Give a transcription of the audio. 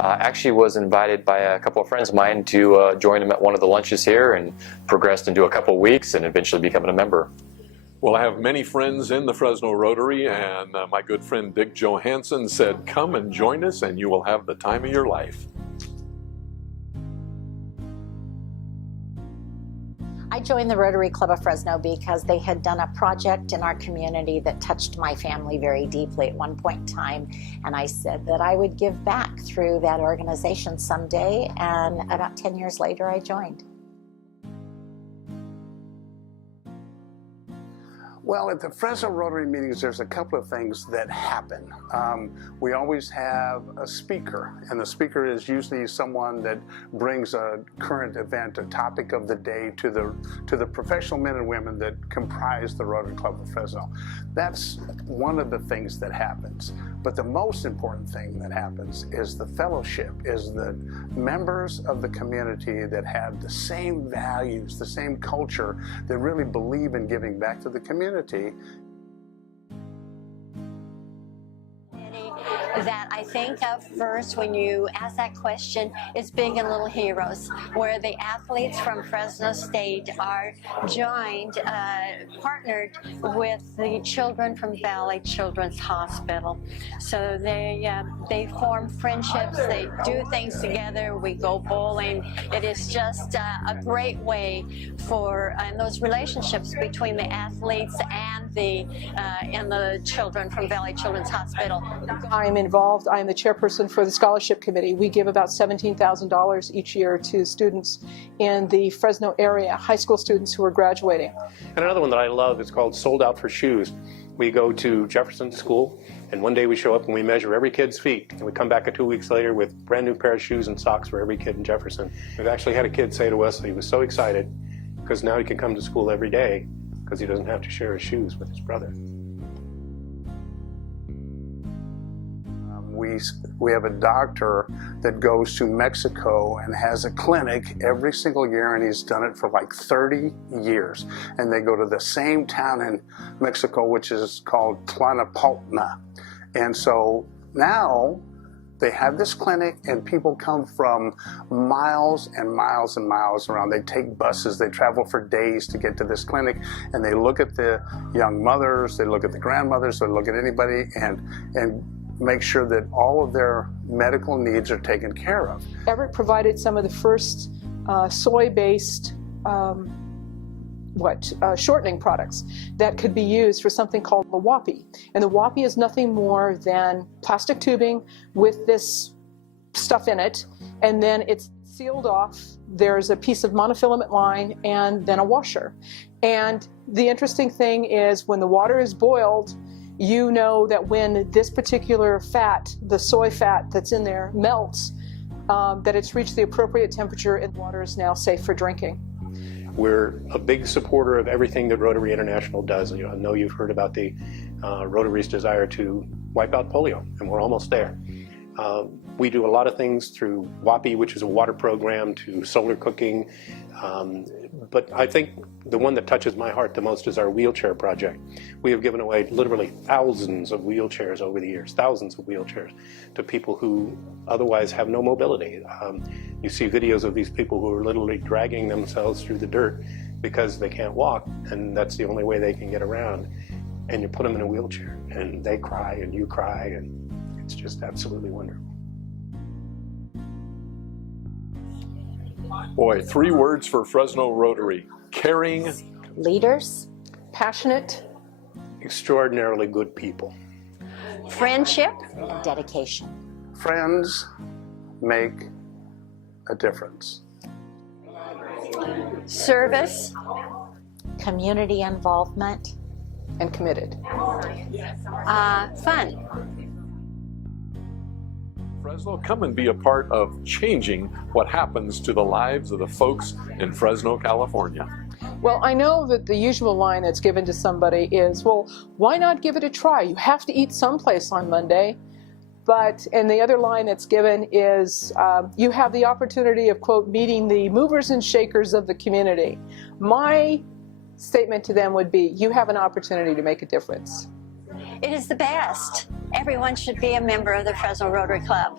Actually was invited by a couple of friends of mine to join them at one of the lunches here, and progressed into a couple of weeks and eventually becoming a member. Well, I have many friends in the Fresno Rotary, and my good friend Dick Johansson said, come and join us and you will have the time of your life. I joined the Rotary Club of Fresno because they had done a project in our community that touched my family very deeply at one point in time, and I said that I would give back through that organization someday, and about 10 years later I joined. Well, at the Fresno Rotary meetings, there's a couple of things that happen. We always have a speaker, and the speaker is usually someone that brings a current event, a topic of the day to the professional men and women that comprise the Rotary Club of Fresno. That's one of the things that happens. But the most important thing that happens is the fellowship, is the members of the community that have the same values, the same culture, that really believe in giving back to the community. That I think of first when you ask that question is Big and Little Heroes, where the athletes from Fresno State are joined, partnered with the children from Valley Children's Hospital. So they form friendships, they do things together, we go bowling. It is just a great way for those relationships between the athletes and the children from Valley Children's Hospital. I'm involved. I am the chairperson for the scholarship committee. We give about $17,000 each year to students in the Fresno area, high school students who are graduating. And another one that I love is called Sold Out for Shoes. We go to Jefferson School, and one day we show up and we measure every kid's feet, and we come back 2 weeks later with a brand new pair of shoes and socks for every kid in Jefferson. We've actually had a kid say to us that he was so excited because now he can come to school every day because he doesn't have to share his shoes with his brother. We have a doctor that goes to Mexico and has a clinic every single year, and he's done it for like 30 years. And they go to the same town in Mexico, which is called Tlalnepantla. And so now they have this clinic, and people come from miles and miles and miles around. They take buses, they travel for days to get to this clinic, and they look at the young mothers, they look at the grandmothers, they look at anybody, and make sure that all of their medical needs are taken care of. Everett provided some of the first soy-based shortening products that could be used for something called the WAPI. And the WAPI is nothing more than plastic tubing with this stuff in it, and then it's sealed off. There's a piece of monofilament line and then a washer. And the interesting thing is when the water is boiled, you know that when this particular fat, the soy fat that's in there, melts, that it's reached the appropriate temperature and water is now safe for drinking. We're a big supporter of everything that Rotary International does. I know you've heard about the Rotary's desire to wipe out polio, and we're almost there. We do a lot of things through WAPI, which is a water program, to solar cooking. But I think the one that touches my heart the most is our wheelchair project. We have given away literally thousands of wheelchairs over the years, thousands of wheelchairs to people who otherwise have no mobility. You see videos of these people who are literally dragging themselves through the dirt because they can't walk, and that's the only way they can get around. And you put them in a wheelchair, and they cry, and you cry, and it's just absolutely wonderful. Boy, 3 words for Fresno Rotary: caring, Leaders, passionate, Extraordinarily good people. Friendship, and dedication. Friends make a difference. service, Community involvement, and committed. fun. Fresno, come and be a part of changing what happens to the lives of the folks in Fresno, California. Well, I know that the usual line that's given to somebody is, well, why not give it a try? You have to eat someplace on Monday. And the other line that's given is, you have the opportunity of, quote, meeting the movers and shakers of the community. My statement to them would be, you have an opportunity to make a difference. It is the best. Everyone should be a member of the Fresno Rotary Club.